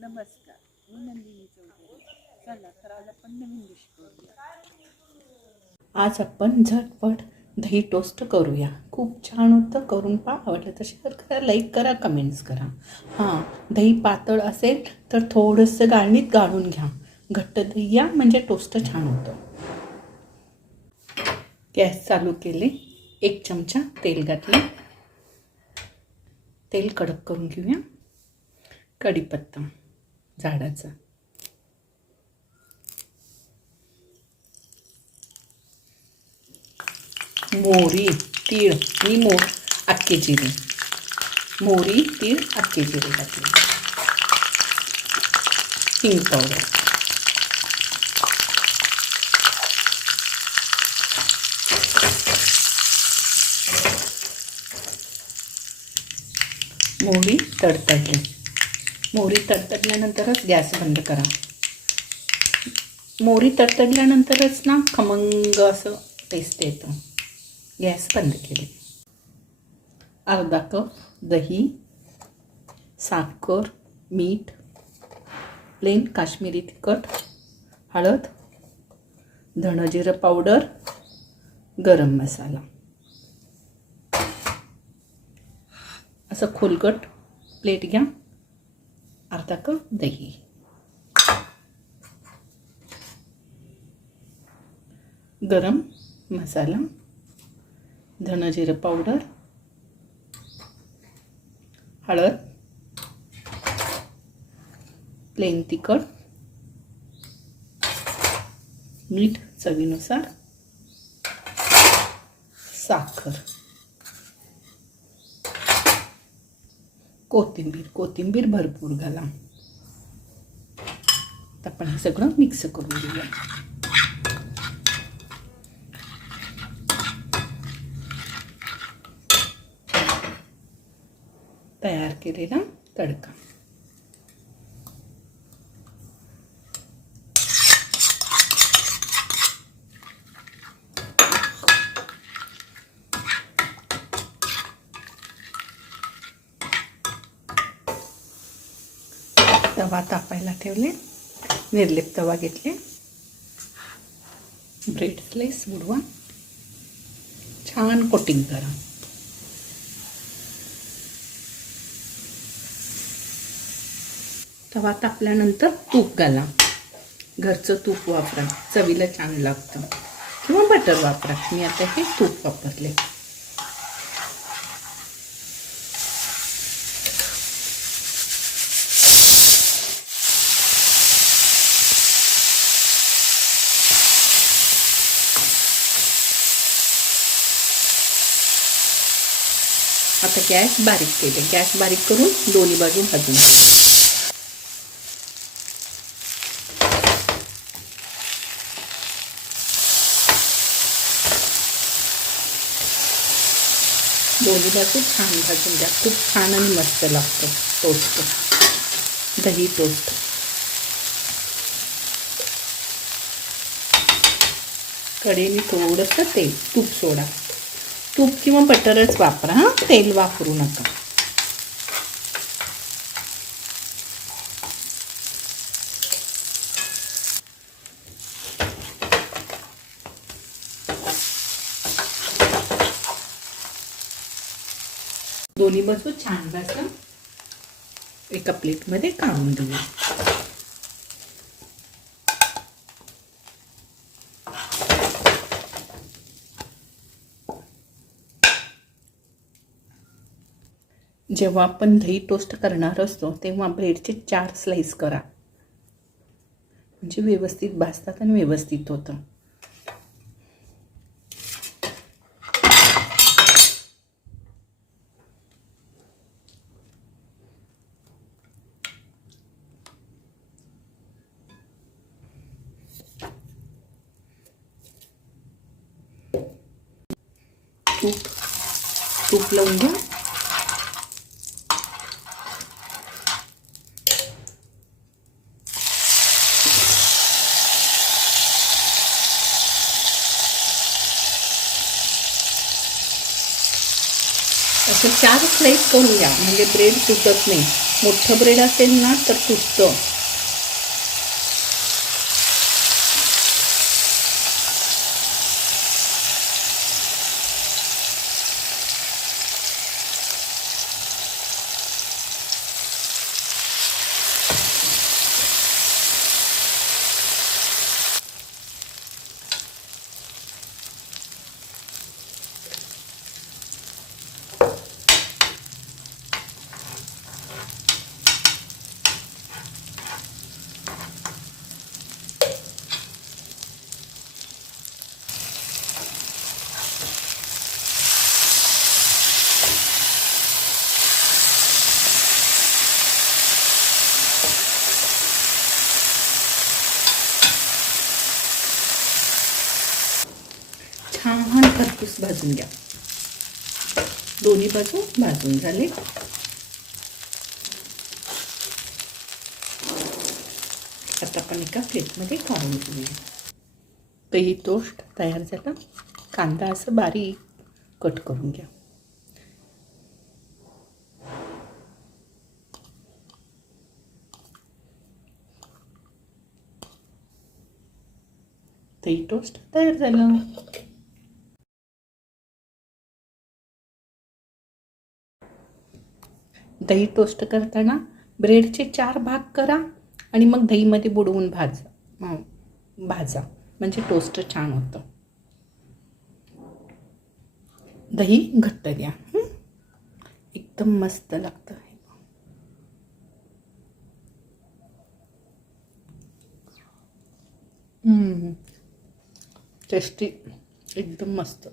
नमस्कार मी नंदिनी चौधरी. चला तर आज आपण नवीन डिश करूया. आज आपण झटपट दही टोस्ट करूया. खूप छान होतं करून पहा. आवडलं तर शेअर करा लाईक करा कमेंट्स करा. हां दही पातळ असेल तर थोडंसं गाळणीत गाळून घ्या. घट्ट दही या म्हणजे टोस्ट छान होतं. गॅस चालू केले. एक चमचा तेल घातले. तेल कडक करून घेऊया. कढीपत्ता. झाडाचा. मोहरी तीळ. आणि मोर अख्खे जिरे. मोरी तीळ अख्खे जिरे टाकले. हिंग पावडर मोरी तडतडली. मोहरी तडतडल्यानंतरच गॅस बंद करा. मोहरी तडतडल्यानंतरच ना खमंग असं टेस्ट येतं. गॅस बंद केले. अर्धा कप दही साखर मीठ प्लेन काश्मीरी तिखट हळद धणजिरं पावडर गरम मसाला. असं खोलगट प्लेट घ्या. अर्धा कप दही गरम मसाला धणजिरं पावडर हळद प्लेन तिखट मीठ चवीनुसार साखर. कोथिंबीर कोथिंबीर भरपूर घाला. आता आपण मिक्स घेऊया. तयार केलेला तडका. तवा तापायला ठेवले. निर्लेप तवा घेतले. ब्रेड स्लाइस बुडवा. छान कोटिंग करा. तवा तापल्यानंतर तूप घाला. घरचं तूप वापरा. चवीला छान लागतं. किंवा बटर वापरा. मी आता हे तूप वापरले. आता गॅस बारीक केले. गॅस बारीक करून दोन्ही बाजू भाजून दोन्ही बाजू छान भाजून द्या खूप छान मस्त लागतं टोस्ट दही टोस्ट कडेने थोडंसं तेल, तूप सोडा. तूप किंवा बटरच वापरा हां? तेल वापरू नका. दोन्ही बाजू छान भाजून एका प्लेटमध्ये काढून देऊ. जेव्हा आपण दही टोस्ट करणार असतो तेव्हा ब्रेडचे चार स्लाईस करा. म्हणजे व्यवस्थित भाजतात आणि व्यवस्थित होतं. तूप तूप लावून घ्या. असे चार स्लाईस करूया. म्हणजे ब्रेड तुटत नाही. मोठं ब्रेड असेल ना तर तुटतं छान खरपूस भाजून घ्या. दोन्ही बाजू भाजून झाले. आता आपण एका प्लेटमध्ये काढून घेऊया. दही टोस्ट तयार झाला. कांदा असं बारीक कट करून घ्या. दही टोस्ट तयार झालं. दही टोस्ट करताना ब्रेडचे चार भाग करा आणि मग दहीमध्ये बुडवून भाजा. भाजा. म्हणजे टोस्ट छान होतं. दही घट्ट द्या. एकदम मस्त लागतं टेस्टी एकदम मस्त.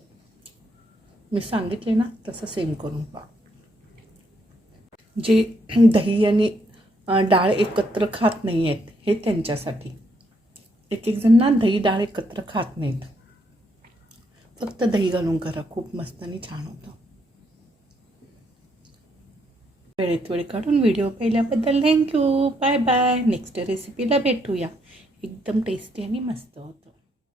मी सांगितले ना तसं सेम करून पहा. जे दही आणि डाळ एकत्र खात नाही आहेत हे त्यांच्यासाठी. एक एक जण ना दही डाळ एकत्र खात नाहीत. फक्त दही घालून करा खूप मस्त आणि छान होतं. वेळेत वेळ काढून व्हिडिओ पाहिल्याबद्दल थँक्यू बाय बाय. नेक्स्ट रेसिपीला भेटूया. एकदम टेस्टी आणि मस्त होतं.